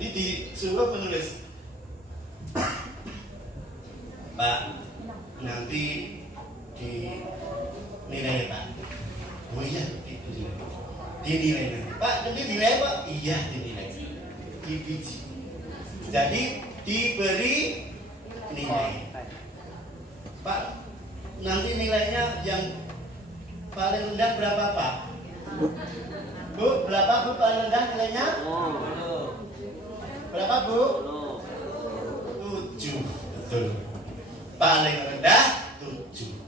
Jadi disuruh menulis, Pak, nanti di nilai Pak. Oh iya, itu dinilai. Pak, nanti dinilai Pak? Iya, dinilai. Dibiji. Jadi diberi nilai. Pak, nanti nilainya yang paling rendah berapa Pak? Bu, berapa Bu paling rendah nilainya? Berapa Bu? 7. Betul. Paling rendah 7.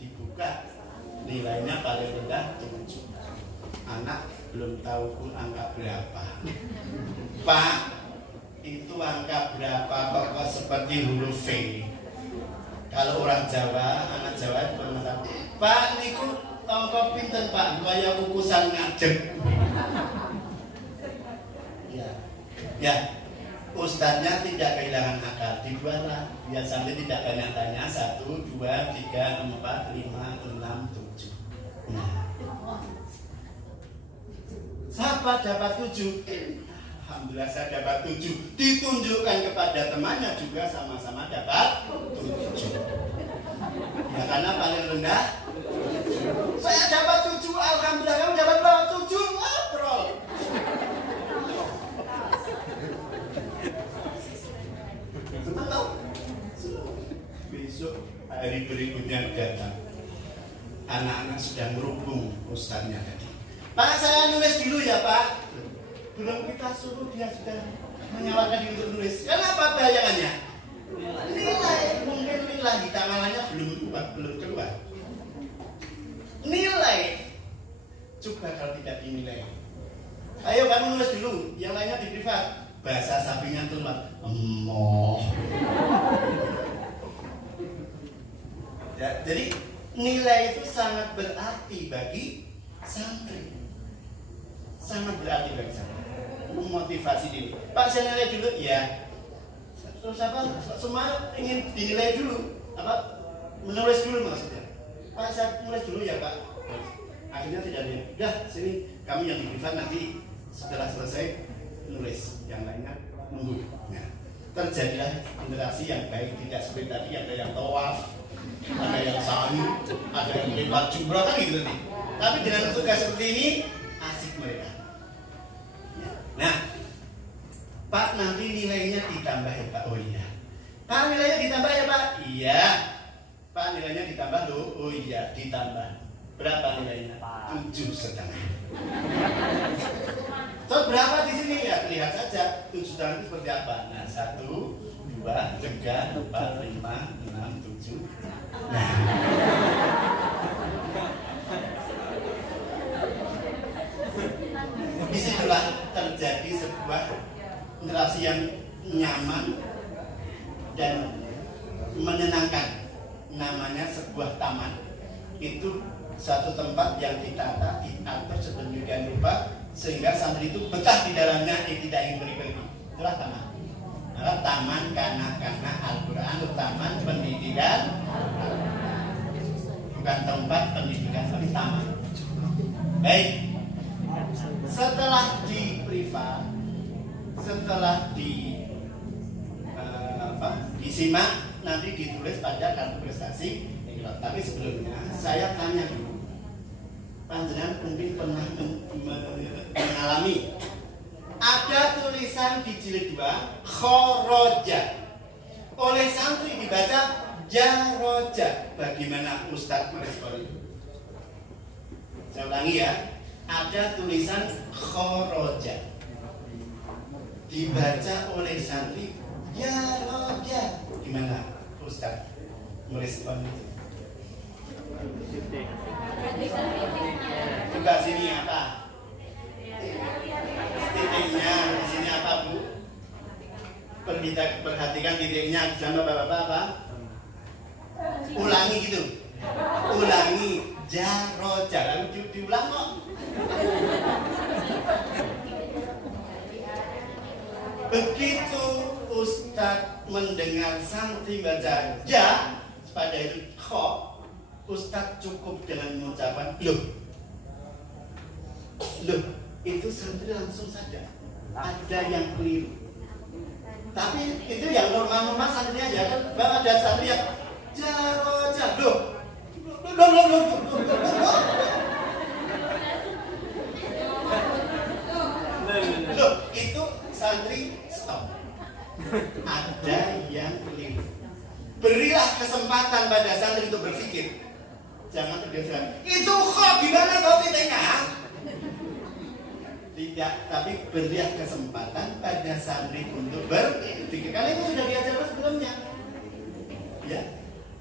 Dibuka, nilainya paling rendah 7. Anak belum tahu pun angka berapa. Pak, itu angka berapa kok seperti huruf V? Kalau orang Jawa, anak Jawa itu mengatakan, Pak, niku angka pinten Pak, kaya kukusan ngadeg. Ya, ustadznya tidak kehilangan akal, dibuatlah biar sampai tidak banyak tanya. 1, 2, 3, 4, 5, 6, 7. Nah, siapa dapat 7? Alhamdulillah saya dapat 7. Ditunjukkan kepada temannya juga sama-sama dapat 7. Ya karena paling rendah 7. Saya dapat 7. Alhamdulillah kamu dapat berapa? 7. Ngobrol. Senang tau? Besok hari berikutnya datang. Anak-anak sudah merubung ustadznya tadi. Pak, saya nulis dulu ya Pak. Belum kita suruh dia sudah menyalakan diri untuk nulis. Kenapa bayangannya? Nilai, mungkin nilai di tangannya belum keluar. Nilai. Coba kalau tidak dinilai. Ayo kamu nulis dulu, yang lainnya di privat. Bahasa sapinya keluar. Emoh. Ya, jadi nilai itu sangat berarti bagi santri. Sangat berarti bagi santri. Memotivasi diri. Pak, saya nilai dulu, ya. Terus apa? Semua ingin dinilai dulu. Apa? Menulis dulu maksudnya. Pak, saya nulis dulu ya Pak. Akhirnya tidak dia. Udah, sini kamu yang di privat nanti setelah selesai nulis. Yang lainnya nunggu. Nah, terjadilah generasi yang baik, tidak seperti tadi ada yang tawaf, ada yang sa'i, ada yang lewat jumrah kan gitu nih. Tapi dengan tugas seperti ini asik mereka. Nah, Pak, nanti nilainya ditambah ya Pak. Oh iya. Pak, nilainya ditambah ya Pak. Iya. Pak, nilainya ditambah loh. Oh iya, ditambah. Berapa nilainya? 7,5. Terus berapa di sini ya? Lihat saja 7,5 itu seperti apa. Nah, 1, 2, 3, 4, 5, 6, 7. Nah. Disitulah terjadi sebuah generasi yang nyaman dan menyenangkan. Namanya sebuah taman. Itu satu tempat yang ditata, diatur sedemikian rupa sehingga santri itu betah di dalamnya, tidak ingin pergi-pergi. Itulah taman. Maka taman kanak-kanak Al-Quran, taman pendidikan, bukan tempat pendidikan tapi taman. Baik. Setelah di privat, setelah disimak, nanti ditulis pada kartu prestasi. Tapi sebelumnya saya tanya dulu, panjenengan mungkin pernah mengalami ada tulisan di jilid 2 khoroja, oleh santri dibaca jaroja. Bagaimana Ustadz merespon itu? Saya ulangi ya. Ada tulisan khoroja dibaca oleh santri ya roja. Gimana Ustaz merespon itu? Coba sini apa? Titiknya di sini apa Bu? Perhatikan titiknya sama bapak-bapak apa? Ulangi gitu. Ulangi jaroja. Lalu diulang kok. Begitu Ustadz mendengar santri baca ja pada itu kho, Ustadz cukup dengan mengucapkan loh, itu santri langsung sadar ada yang keliru. Tapi itu yang normal-normal santri aja kan. Bahwa ada santri yang jaroja, loh, itu santri stop. Ada yang keliru. Berilah kesempatan pada santri untuk berpikir. Jangan tergesa. Itu kok gimana kau tengah? Tidak, tapi berilah kesempatan pada santri untuk berpikir. Karena itu sudah diajarkan sebelumnya. Ya,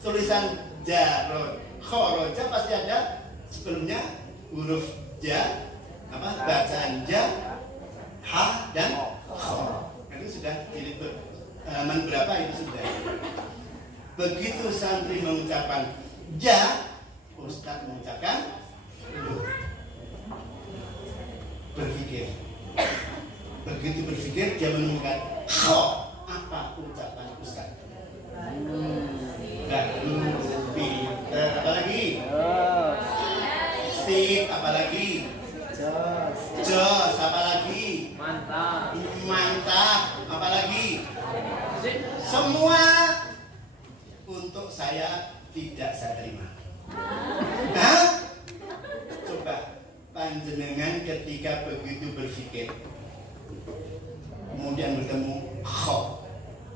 tulisan jarod, khoroja pasti ada sebelumnya huruf ja, bacaan ja, ha dan kho. Itu sudah di halaman berapa itu sudah. Begitu santri mengucapkan ja, Ustaz mengucapkan lu. Berpikir. Begitu berpikir dia menemukan kho. Apa ucapan Ustaz? Apa lagi? Sip, apa lagi? Jos, apa lagi? Mantap, apa lagi? Semua untuk saya tidak saya terima. Hah? Coba panjenengan ketika begitu berpikir, kemudian bertemu kho,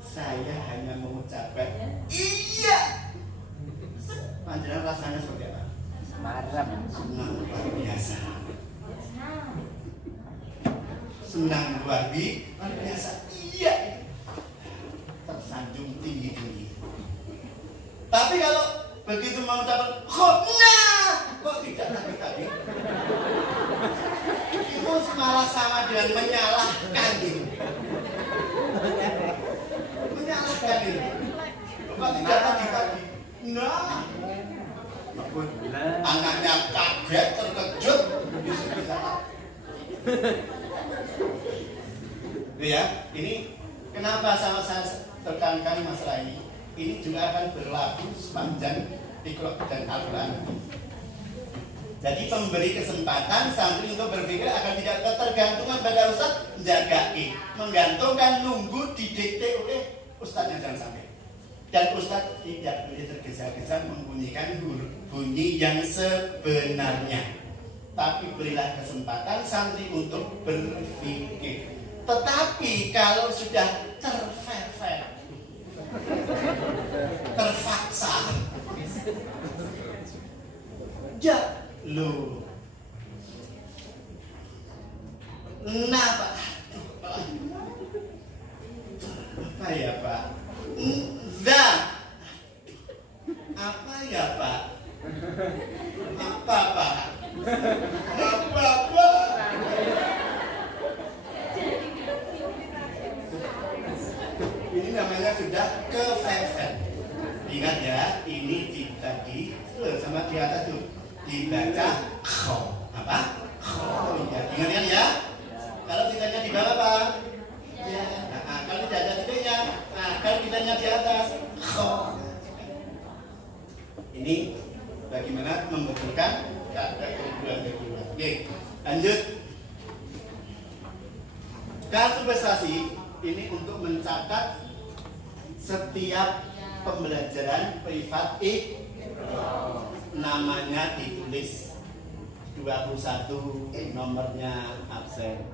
saya hanya mengucapkan iya. Panjenengan rasanya seperti apa? Marah. Senang luar biasa. Senang luar biasa. Iya. Tersanjung tinggi-tinggi. Tapi kalau begitu mengucapkan kok tidak tadi? Itu malah sama dengan menyalahkan gitu. Menyalahkan gitu. Kok tidak tadi? Nah, anaknya kaget, terkejut, bisa. Ya, ini kenapa sama saya tekankan masalah ini? Ini juga akan berlaku sepanjang Iqra dan Al-Quran. Jadi pemberi kesempatan santri untuk berpikir akan tidak ketergantungan pada ustaz menjagai, menggantungkan nunggu didikte oleh ustaznya jangan sampai. Dan ustaz tidak boleh tergesa-gesa membunyikan bunyi yang sebenarnya. Tapi berilah kesempatan santri untuk berpikir. Tetapi kalau sudah terpaksa, ya lo, nah Pak, apa ya Pak? Apa ya Pak? Apa Pak? Apa Pak? Ini namanya sudah kefefen. Ingat ya, ini tadi sama di atas tuh dibaca kho. Apa? Kho. Ya, ingat ya? Kalau tidaknya di bawah Pak? Ya. Nah, kalau tidak ada tidaknya, kalau tidaknya di atas kho. Ini bagaimana membetulkan kata keguruan. Oke, lanjut. Kartu prestasi ini untuk mencatat setiap pembelajaran privat namanya ditulis 21, nomornya absen,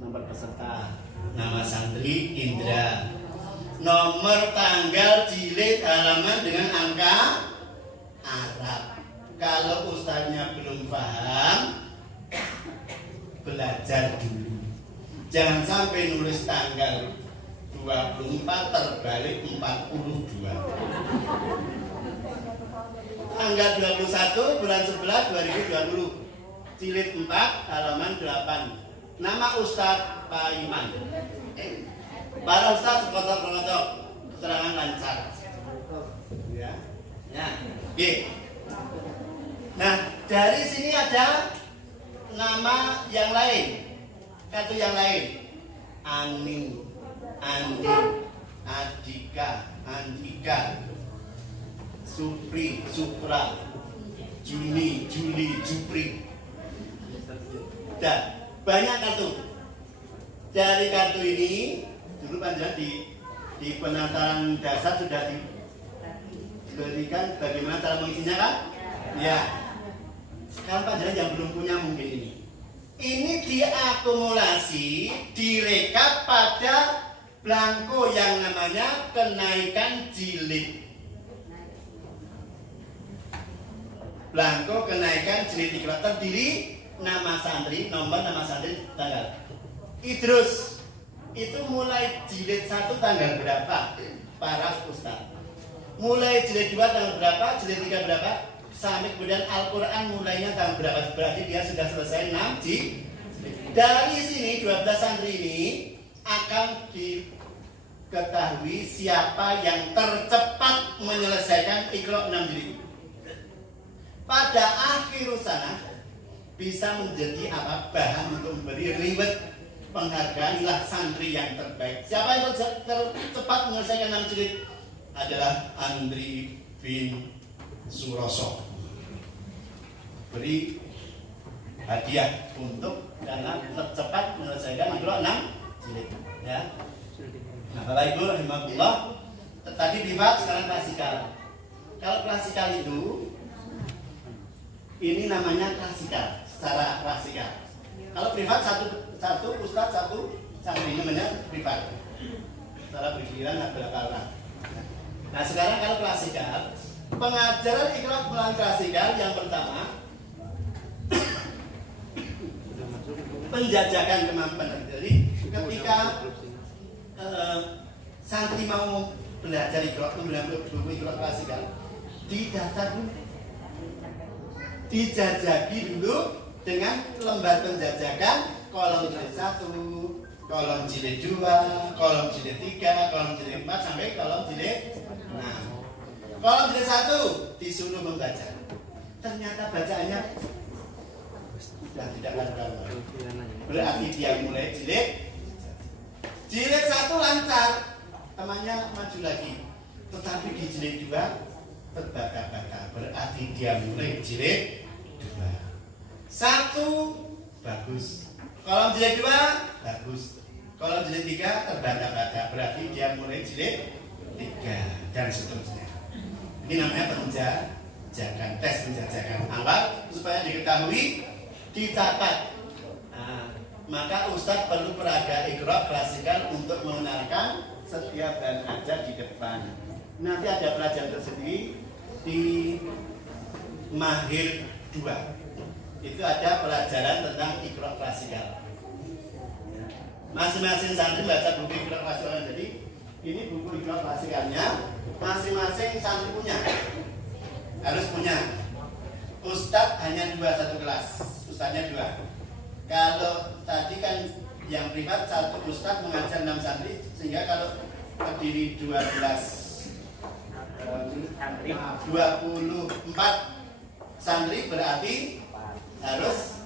nomor peserta, nama santri Indra, nomor tanggal jilid halaman dengan angka Arab. Kalau ustaznya belum paham, belajar dulu. Jangan sampai nulis tanggal 24 terbalik 42. Tanggal 21 bulan 11 2020. Jilid 4 halaman 8. Nama Ustadz Pak Iman. Para Ustadz pengotok-pengotok, keterangan lancar. Ya. Ya. Oke. Nah, dari sini ada nama yang lain. Kartu yang lain. Ani, Andi, Adika, Andika, Supri, Supra, Juni, Juli, Jupri. Dan banyak kartu. Dari kartu ini dulu panjang di penataran dasar sudah diberikan bagaimana cara mengisinya kan? Ya. Sekarang panjang yang belum punya mungkin ini. Ini diakumulasi, direkap pada blanko yang namanya kenaikan jilid. Blanko kenaikan jilid Iqra terdiri nama santri, nomor nama santri, tanggal. Idrus itu mulai jilid 1 tanggal berapa? Para ustaz. Mulai jilid 2 tanggal berapa? Jilid 3 berapa? Sampai kemudian Al-Quran mulainya tanggal berapa? Berarti dia sudah selesai 6 jilid. Dari sini 12 santri ini akan diketahui siapa yang tercepat menyelesaikan Iqra 6 jilid. Pada akhir sana bisa menjadi apa? Bahan untuk memberi reward penghargaan lah santri yang terbaik. Siapa yang tercepat menyelesaikan 6 jilid? Adalah Andri bin Suroso. Beri hadiah untuk karena tercepat menyelesaikan Iqra 6 jilid. Ya. Nah, Bapak Ibu rahimahullah, tadi privat, sekarang klasikal. Kalau klasikal itu ini namanya klasikal, secara klasikal. Kalau privat satu ustaz, satu santri, namanya privat. Secara bergiliran ada berapa orang. Nah sekarang kalau klasikal, pengajaran Iqra melalui klasikal yang pertama penjajakan kemampuan. Jadi ketika santri mau belajar Iqra, membeli buku Iqra klasikal, didaftar dulu, dijajaki dulu dengan lembar penjajakan kolom jilid 1, kolom jilid 2, kolom jilid 3, kolom jilid 4 sampai kolom jilid 6. Kolom jilid 1 disuruh membaca. Ternyata bacaannya sudah tidak karuan. Berarti dia mulai jilid 1 lancar, temannya maju lagi. Tetapi di jilid 2 terbata-bata. Berarti dia mulai jilid 2. 1 bagus. Kolom jilid 2 bagus. Kolom jilid 3 terbata-bata. Berarti dia mulai jilid 3 dan seterusnya. Ini namanya penjajakan, tes penjajakan awal supaya diketahui, dicatat. Nah, maka Ustadz perlu peraga Iqra klasikal untuk mengenalkan setiap dan ajar di depan. Nanti ada pelajaran tersendiri di Mahir 2. Itu ada pelajaran tentang Iqra klasikal. Masing-masing santri baca buku Iqra klasikal. Jadi ini buku Iqra klasikalnya masing-masing santri punya, harus punya. Ustadz hanya 2 satu kelas, ustadznya 2. Kalau tadi kan yang privat satu ustadz mengajar 6 santri, sehingga kalau terdiri 24 santri berarti harus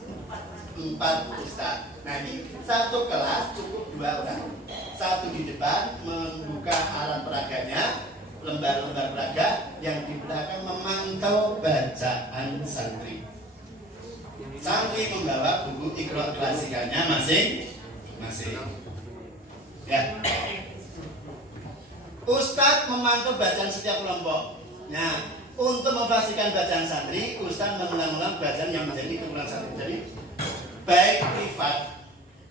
4 ustaz. Nah ini satu kelas cukup 2 orang. Satu di depan membuka alat peraganya, lembar-lembar peraga, yang di belakang memantau bacaan santri. Santri membawa buku Iqra klasikalnya masing-masing. Ya. Ustadz memantau bacaan setiap kelompok. Nah, untuk memfasilitasi bacaan santri, Ustadz mengulang-ulang bacaan yang menjadi kekurangan santri. Jadi, baik privat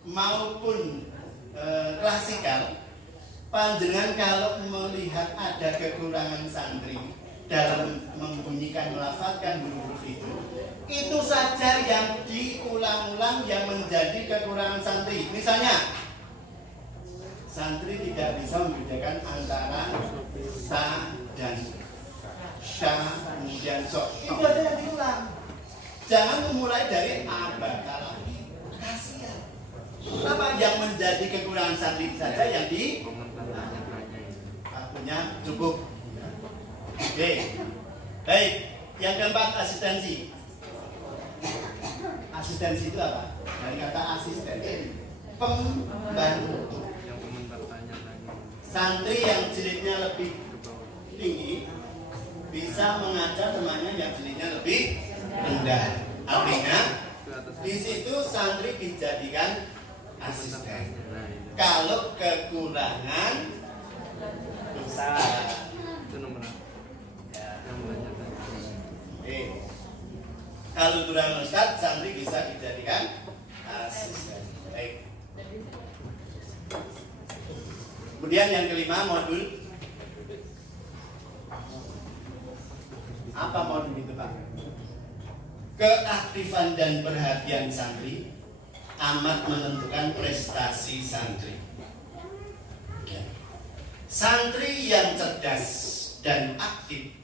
maupun klasikal, panjenengan kalau melihat ada kekurangan santri dalam membunyikan, melafalkan huruf itu saja yang diulang-ulang yang menjadi kekurangan santri. Misalnya, santri tidak bisa membedakan antara sa dan sya, kemudian so. Itu aja yang diulang. Jangan memulai dari abata lagi. Kasihan. Apa yang menjadi kekurangan santri saja yang di waktunya cukup. Oke. Baik. Yang keempat, asistensi. Asistensi itu apa? Dari kata asisten, pembantu. Santri yang jilidnya lebih tinggi bisa mengajar temannya yang jilidnya lebih rendah. Artinya Di situ santri dijadikan asisten. Kalau kekurangan dosa. Itu nomor. Ya. Nomornya. Kalau kurang ustaz, santri bisa dijadikan asisten. Baik. Kemudian yang kelima, modul. Apa modul itu, Pak? Keaktifan dan perhatian santri amat menentukan prestasi santri. Ya. Santri yang cerdas dan aktif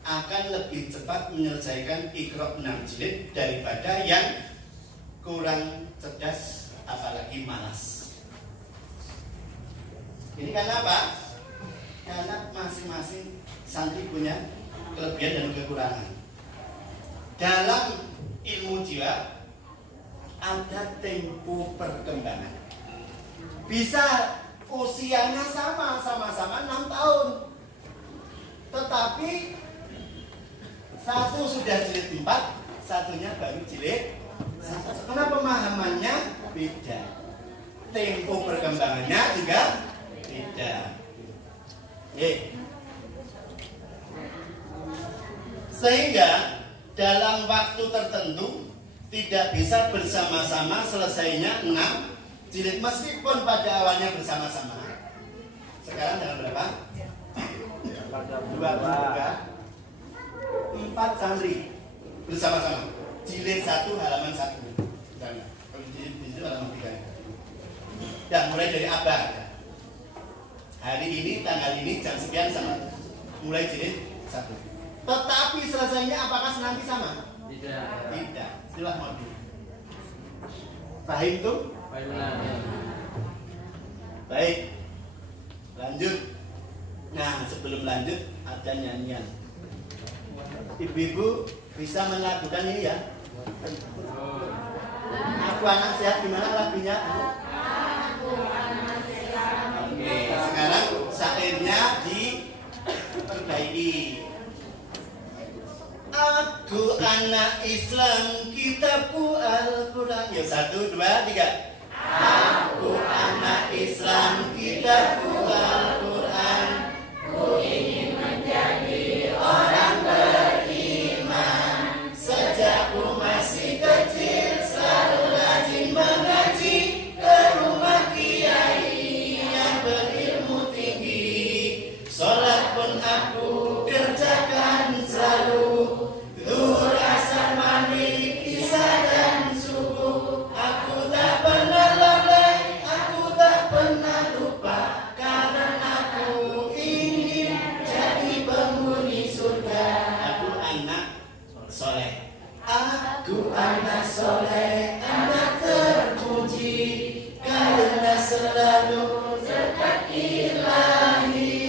akan lebih cepat menyelesaikan Iqra 6 jilid daripada yang kurang cerdas apalagi malas. Ini karena apa? Karena masing-masing santri punya kelebihan dan kekurangan. Dalam ilmu jiwa ada tempo perkembangan. Bisa usianya sama-sama 6 tahun. Tetapi satu sudah jilid 4, satunya baru jilid 1. Karena pemahamannya beda. Tempo perkembangannya juga beda. Sehingga dalam waktu tertentu tidak bisa bersama-sama selesainya 6 jilid meskipun pada awalnya bersama-sama. Sekarang dalam berapa? 4 santri bersama-sama. Jilid 1 halaman 1. Misalnya, kalau jilid itu halaman 3. Ya, mulai dari abad. Ya. Hari ini, tanggal ini, jam sekian sama. Mulai jilid 1. Tetapi selesainya apakah nanti sama? Tidak. Istilah modul. Paham tuh? Baik. Lanjut. Nah, sebelum lanjut ada nyanyian. Ibu-ibu bisa melakukan ini ya. Aku anak sehat, gimana lagunya? Oke, sekarang syairnya diperbaiki. Aku anak Islam, kitabku Al-Quran. Ya, 1, 2, 3. Aku anak Islam, kitabku Al-Quran. Ku ingin menjadi orang beriman. Sejak ku masih kecil, selalu rajin mengaji ke rumah kiai yang berilmu tinggi. Sholat pun aku kerjakan selalu. Zuhur, asar, maghrib, isya dan subuh. Aku tak pernah lalai, aku tak pernah lupa. Karena aku ingin jadi penghuni surga. Aku anak soleh. Aku anak soleh, anak terpuji. Karena selalu dekat ilahi.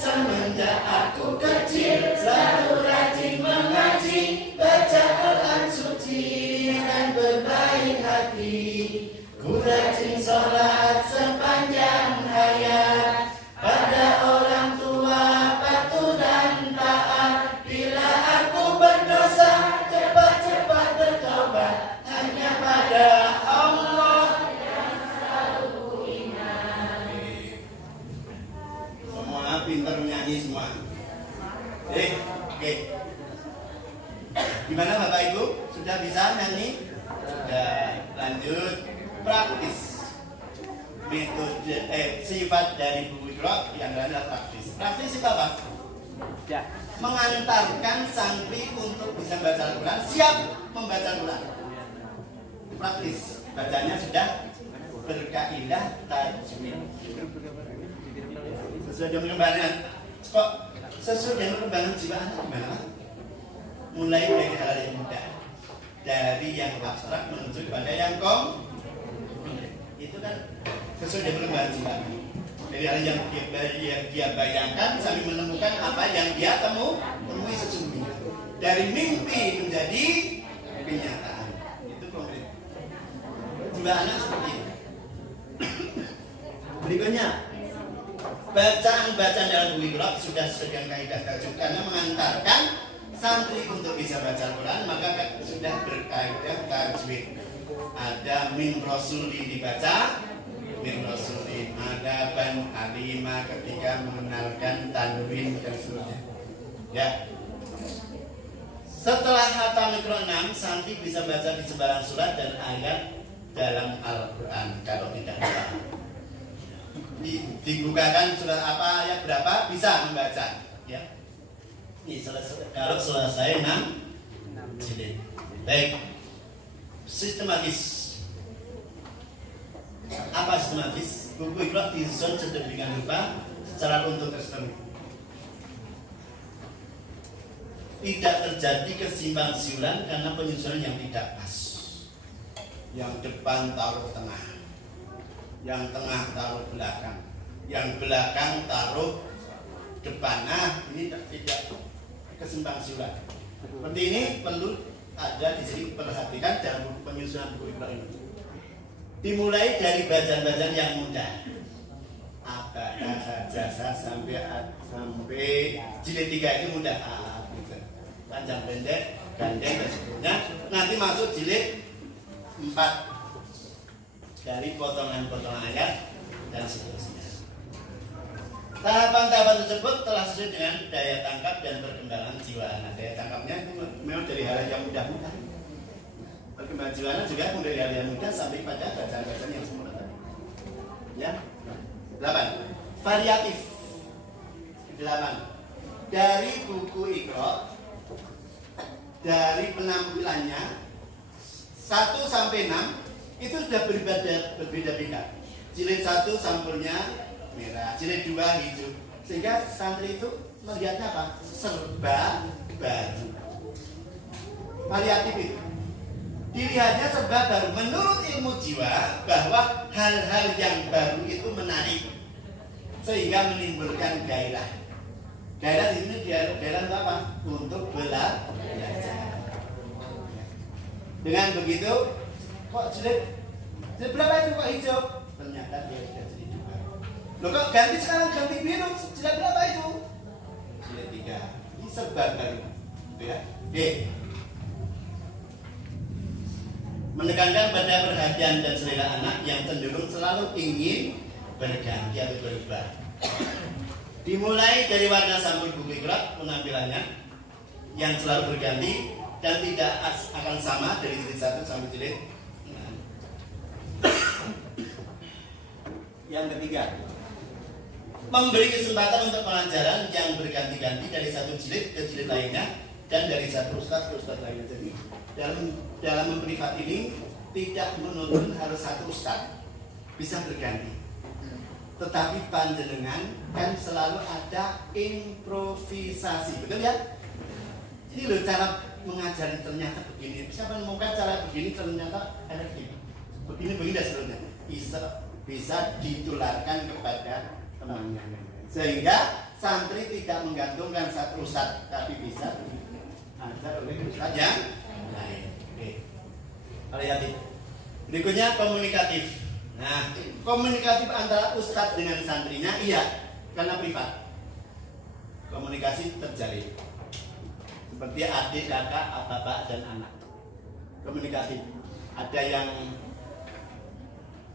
Semenjak aku kecil, selalu rajin mengaji, baca Quran suci dan berbaik hati. Ku rajin sholat sepanjang hayat, pada orang tua patuh dan taat. Bila aku berdosa, cepat-cepat bertobat, hanya pada Allah yang selalu ku ingat. Semua pintar menyanyi semua. Oke. Gimana Bapak Ibu? Sudah bisa nyanyi? Sudah. Lanjut. Praktis. Metode sifat dari buku Iqra yang adalah praktis. Praktis itu apa? Mengantarkan santri untuk bisa membaca Al-Quran, siap membaca Al-Quran. Praktis. Bacanya sudah berkaidah tajwid. Sesuai dengan perkembangan. Kok sesuai dengan perkembangan jiwa anak gimana? Mulai dari hal yang mudah, dari yang abstrak menuju kepada yang konkret. Itu kan sesuai dengan perkembangan jiwa. Dari hal yang dia bayangkan sambil menemukan apa yang dia temui sesungguhnya. Dari mimpi menjadi kenyataan. Itu konkret. Jiwa anak seperti itu. Berikutnya, bacaan-bacaan dalam buku Iqra sudah sesuai dengan kaidah tajwid karena mengantarkan santri untuk bisa baca Al-Quran, maka sudah berkaidah tajwid. Ada min rasulin dibaca min rasulin. Ada ban alima ketika mengenalkan tanwin dan seterusnya. Ya. Setelah hatam mikro 6, santri bisa baca di sembarang surat dan ayat dalam Al-Quran kalau tidak lupa. Dibukakan surat apa, ayat berapa, bisa membaca. Ya. Ini kalau selesai 6 jilid. Baik. Sistematis. Apa sistematis? Buku Iqra disusun sedemikian rupa secara untuk tertentu. Tidak terjadi kesimpang siuran karena penyusunan yang tidak pas. Yang depan taruh tengah, yang tengah taruh belakang, yang belakang taruh depan. Nah, ini tidak kesimpang siuran. Seperti ini perlu ada di sini, perhatikan dalam buku penyusunan buku Iqra ini. Dimulai dari bacaan-bacaan yang mudah. Abadah jasa sampai jilid 3 itu mudah. Panjang pendek, gandeng dan sebagainya. Nanti masuk jilid 4 dari potongan-potongan ayat dan seterusnya. Tahapan-tahapan tersebut telah sesuai dengan daya tangkap dan perkembangan jiwa anak. Daya tangkapnya itu memang dari hal yang mudah-mudah. Perkembangan jiwa anak juga mulai dari hal yang mudah sampai pada bacaan-bacaan yang sempurna tadi. Ya. 8. Variatif. 8. Dari buku Iqra, dari penampilannya 1 sampai 6 itu sudah berbeda-beda. Jilid 1 sampulnya merah, jilid 2 hijau. Sehingga santri itu melihatnya apa? Serba baru. Variatif itu. Dilihatnya serba baru. Menurut ilmu jiwa bahwa hal-hal yang baru itu menarik sehingga menimbulkan gairah. Gairah di sini gairah untuk apa? Untuk belajar. Dengan begitu, kok jilid berapa itu kok hijau? Ternyata dia sudah jilid 2. Loh kok ganti sekarang ganti biru? Jilid berapa itu? Jilid 3. Ini serba baru. Ya. Oke. Menekankan pada perhatian dan selera anak yang cenderung selalu ingin berganti atau berubah. Dimulai dari warna sampul buku Iqra, penampilannya yang selalu berganti dan tidak akan sama dari jilid 1 sampai jilid 6. Yang ketiga, memberi kesempatan untuk pelajaran yang berganti-ganti dari satu jilid ke jilid lainnya dan dari satu ustadz ke ustadz lainnya. Jadi dalam memprivat ini tidak menuntut harus satu ustadz, bisa berganti. Tetapi panjenengan kan selalu ada improvisasi, betul ya? Ini loh cara mengajari, ternyata begini. Siapa menemukan cara begini ternyata efektif. Begini dan seterusnya. Bisa ditularkan kepada temannya. Sehingga santri tidak menggantungkan satu ustadz, tapi bisa diajar oleh ustadz yang lain. Oke. Variatif. Berikutnya komunikatif. Nah, komunikatif antara ustadz dengan santrinya, iya, karena privat. Komunikasi terjalin. Seperti adik, kakak, bapak, dan anak. Komunikatif. Ada yang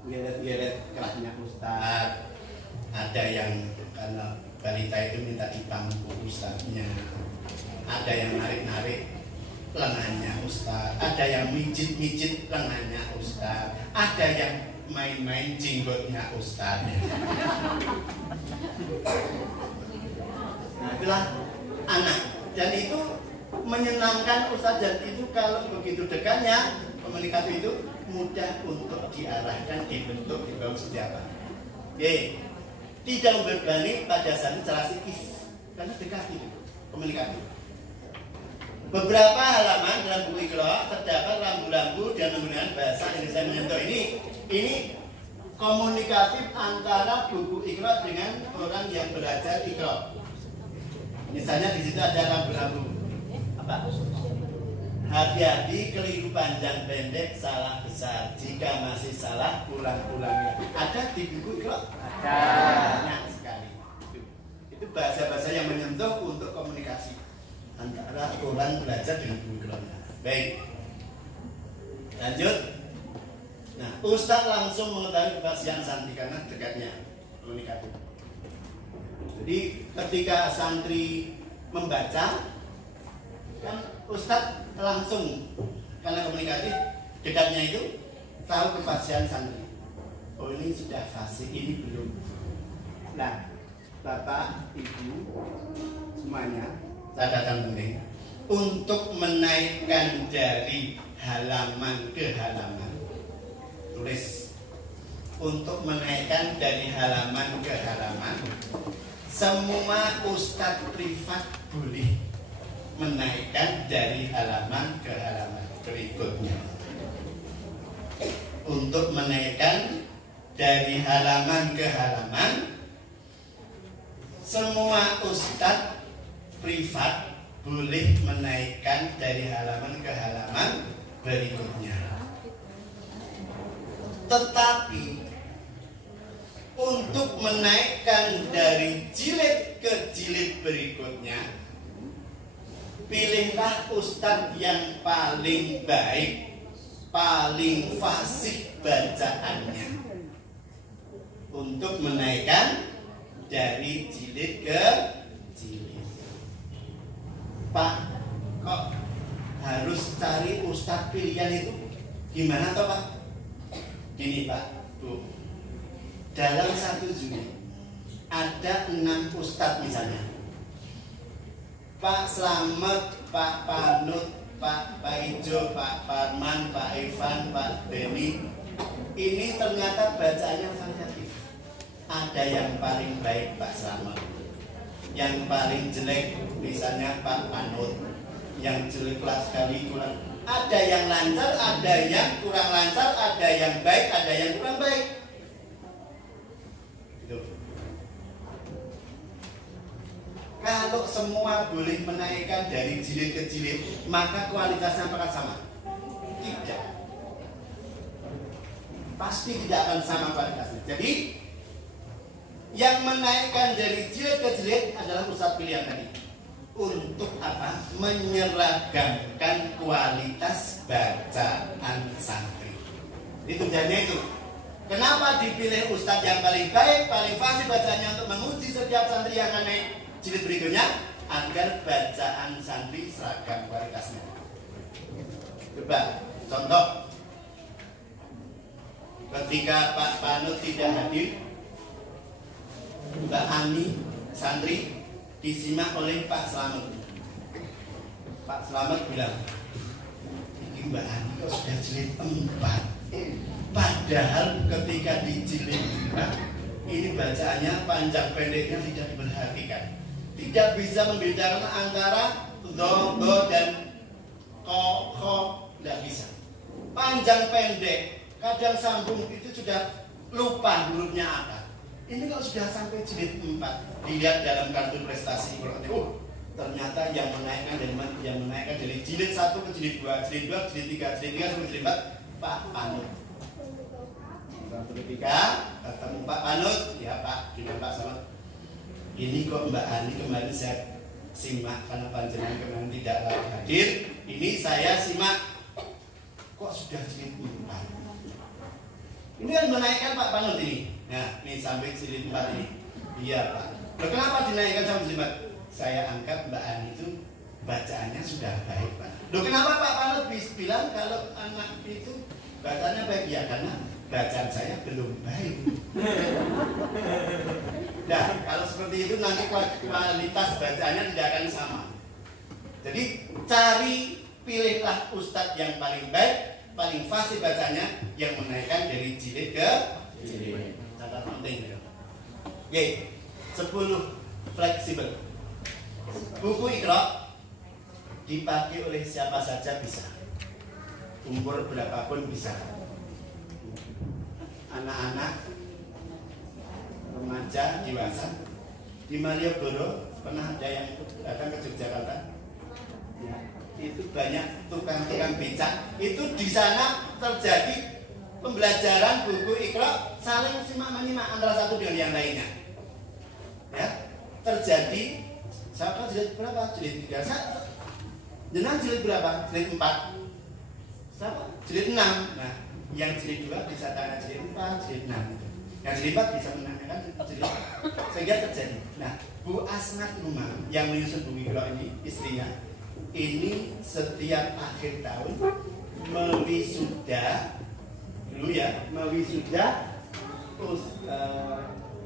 geret-geret kerahnya ustadz. Ada yang karena balita itu minta dipangku ustadznya. Ada yang narik-narik lengannya ustadz. Ada yang mijit-mijit lengannya ustadz. Ada yang main-main jenggotnya ustadz. Nah, itulah anak. Dan itu menyenangkan ustadz, dan itu kalau begitu dekatnya komunikasi itu mudah untuk diarahkan, dibentuk, dibangun seperti apa. Oke. Tidak membebani pada dasarnya secara psikis karena dekat itu komunikasi. Beberapa halaman dalam buku Iqra terdapat lampu-lampu dan menggunakan bahasa Indonesia menyentuh. Ini komunikatif antara buku Iqra dengan orang yang belajar Iqra. Misalnya di situ ada lampu-lampu. Apa? Hati-hati, keliru panjang pendek, salah besar. Jika masih salah, ulang-ulangnya. Ada di buku Iqra? Ada. Banyak sekali. Itu bahasa-bahasa yang menyentuh untuk komunikasi antara orang belajar dengan buku Iqra. Baik. Lanjut. Ustadz langsung mengetahui kepastian santri karena dekatnya komunikatif. Jadi ketika santri membaca, kan Ustadz langsung karena komunikatif dekatnya itu tahu kepastian santri. Oh ini sudah fase, ini belum. Nah, Bapak, Ibu, semuanya catatan penting untuk menaikkan dari halaman ke halaman. Tulis untuk menaikkan dari halaman ke halaman. Semua ustadz privat boleh menaikkan dari halaman ke halaman berikutnya. Untuk menaikkan dari halaman ke halaman, semua ustadz privat boleh menaikkan dari halaman ke halaman berikutnya. Tetapi untuk menaikkan dari jilid ke jilid berikutnya, pilihlah ustadz yang paling baik, paling fasih bacaannya untuk menaikkan dari jilid ke jilid. Pak, kok harus cari ustadz pilihan itu? Gimana toh Pak? Gini Pak, Bu, dalam satu jilid ada 6 ustadz misalnya. Pak Slamet, Pak Panut, Pak Ijo, Pak Parman, Pak Ivan, Pak Beni. Ini ternyata bacaannya variatif. Ada yang paling baik Pak Slamet, yang paling jelek misalnya Pak Panut, yang jelek kelas sekali kurang. Ada yang lancar, ada yang kurang lancar, ada yang baik, ada yang kurang baik. Gitu. Kalau semua boleh menaikkan dari jilid ke jilid, maka kualitasnya akan sama? Tidak. Pasti tidak akan sama kualitasnya. Jadi yang menaikkan dari jilid ke jilid adalah ustadz pilihan tadi. Untuk apa? Menyeragamkan kualitas bacaan santri. Itu tujuannya itu. Kenapa dipilih ustadz yang paling baik, paling fasih bacaannya untuk menguji setiap santri yang akan naik jilid berikutnya, agar bacaan santri seragam kualitasnya. Coba contoh, ketika Pak Panut tidak hadir, Mbak Ani santri disimak oleh Pak Slamet. Pak Slamet bilang, ini Mbak Ani kok sudah jilid 4. Padahal ketika di jilid 5 ini bacaannya panjang pendeknya tidak diperhatikan. Tidak bisa membedakan antara do dan ko, tidak bisa. Panjang pendek, kadang sambung itu sudah lupa hurufnya apa. Ini kalau sudah sampai jilid 4, dilihat dalam kartu prestasi, ternyata yang menaikkan dari jilid 1 ke jilid 2, jilid 2, jilid 3, jilid 3 sampai jilid 4, Pak Panut. Ketika ketemu Pak Panut, ya Pak, gimana Pak sama? Ini kok Mbak Ani kemarin saya simak karena panjenengan kemarin tidak hadir. Ini saya simak, kok sudah jilid 4? Ini kan menaikkan Pak Panut ini. Nah, ini sampai jilid 4 ini. Iya Pak. Loh, kenapa dinaikkan sampai jilid 4? Saya anggap Mbak Ani itu bacaannya sudah baik Pak. Loh, kenapa Pak Panut bilang kalau anak itu bacaannya baik? Ya karena bacaan saya belum baik. Nah, kalau seperti itu nanti kualitas bacaannya tidak akan sama. Jadi pilihlah ustadz yang paling baik, paling fasih bacanya, yang menaikkan dari jilid ke jilid. Catatan penting. Oke, 10 fleksibel. Buku Iqra dipakai oleh siapa saja bisa. Umur berapapun bisa. Anak-anak, remaja, dewasa. Di Malioboro pernah ada yang datang ke Yogyakarta. Ya, itu banyak tukang-tukang becak. Itu di sana terjadi pembelajaran buku Iqra saling simak-menyimak antara satu dengan yang lainnya. Ya, terjadi. Siapa jilid berapa? Jilid 3. Jenengan jilid berapa? Jilid 4. Siapa? Jilid 6. Nah, Yang jilid 2 bisa tangan jilid 4, jilid 6. Yang jilid 4 bisa menanyakan jilid 4. Sehingga terjadi. Nah, Bu Asmat Rumah yang menyusun Bu Wigro ini, istrinya, ini setiap akhir tahun mewisuda dulu ya, mewisuda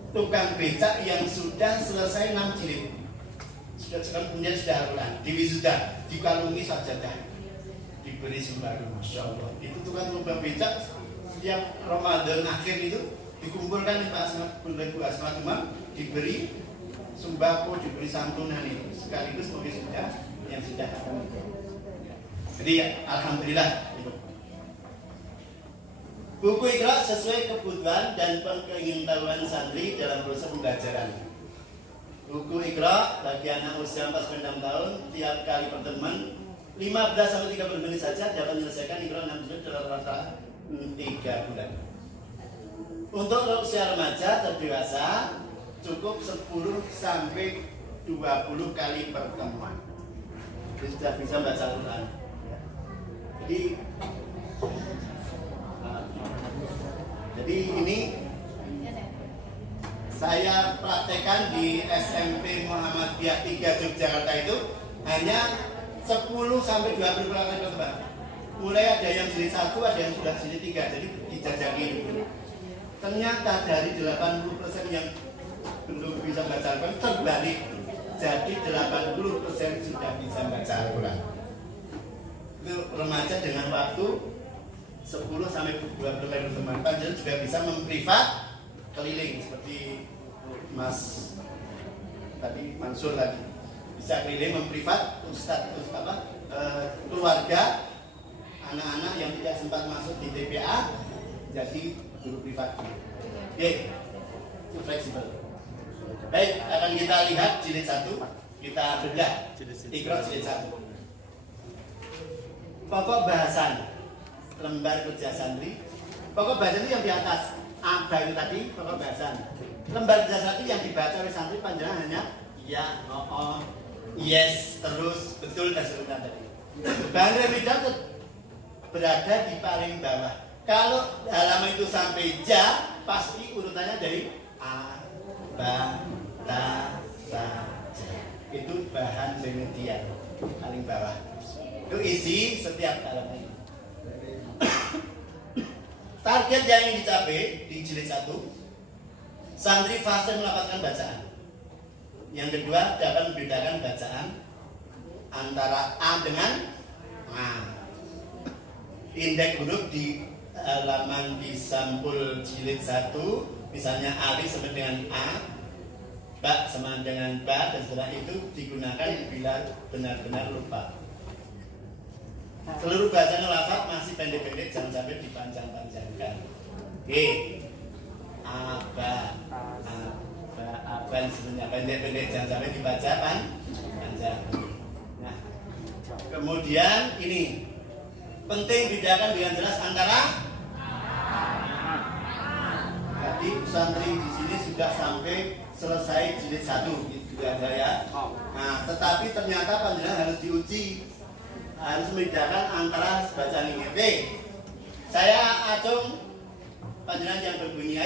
tukang becak yang sudah selesai 6 jilid. Sudah kemudian sudah harulan, diwisuda, dikalungi sajadah, diberi sembako, Masya Allah. Itu tukang becak setiap Ramadan akhir itu dikumpulkan di Pak Asmat, Bu Asmat Umar, diberi sembako, diberi santunan itu sekaligus sebagai sudah yang sudah harulan. Jadi ya, alhamdulillah itu. Buku Iqra sesuai kebutuhan dan pengetahuan santri dalam proses pembelajaran. Buku Iqra bagi anak usia 4-6 tahun, tiap kali pertemuan 15-30 menit saja dapat menyelesaikan Iqra 6 juz dalam rata 3 bulan. Untuk usia remaja atau dewasa cukup 10-20 kali pertemuan. Jadi sudah bisa baca Al-Quran. Jadi ini saya praktekkan di SMP Muhammadiyah 3 Yogyakarta itu hanya 10-20 kali pertemuan. Mulai ada yang jilid 1, ada yang sudah jilid 3, jadi dijajaki dulu. Ternyata dari 80% yang belum bisa baca Al-Quran terbalik, jadi 80% sudah bisa baca Al-Quran. Itu remaja dengan waktu 10-20 kali pertemuan. Panjenengan juga bisa memprivat keliling seperti Mas tadi Mansur tadi, bisa keliling memprivat keluarga anak-anak yang tidak sempat masuk di TPA jadi guru privat. Oke, itu fleksibel. Baik, akan kita lihat jilid 1, kita bedah Iqra jilid 1. Pokok bahasan lembar kerja santri. Pokok bahasan itu yang di atas apa itu tadi, pokok bahasan. Lembar kerja santri yang dibaca oleh santri panjang hanya ya, yes, terus, betul dan seterusnya tadi. Bahan remedial berada di paling bawah. Kalau halaman itu sampai ja, pasti urutannya dari a, ba, ta, sa, ja. Itu bahan remedial paling bawah. Itu isi setiap halaman. Target yang ingin dicapai di jilid 1, santri fase melafalkan bacaan. Yang kedua, dapat membedakan bacaan antara A dengan A. Indeks huruf di halaman di sampul jilid 1, misalnya alif sama dengan A, ba sama dengan ba, dan setelah itu digunakan bila benar-benar lupa. Seluruh bacaan lafaz masih pendek-pendek, jangan sampai dipanjang-panjangkan. Oke, aban sebenarnya pendek-pendek, jangan sampai dibaca panjang. Nah, kemudian ini penting bedakan dengan jelas antara. Tadi santri di sini sudah sampai selesai jilid 1, itu aja ya. Nah, tetapi ternyata panjenengan harus diuji. Harus membedakan antara bacaan ini. Oke, saya acung panjenengan yang berbunyi. Ayo.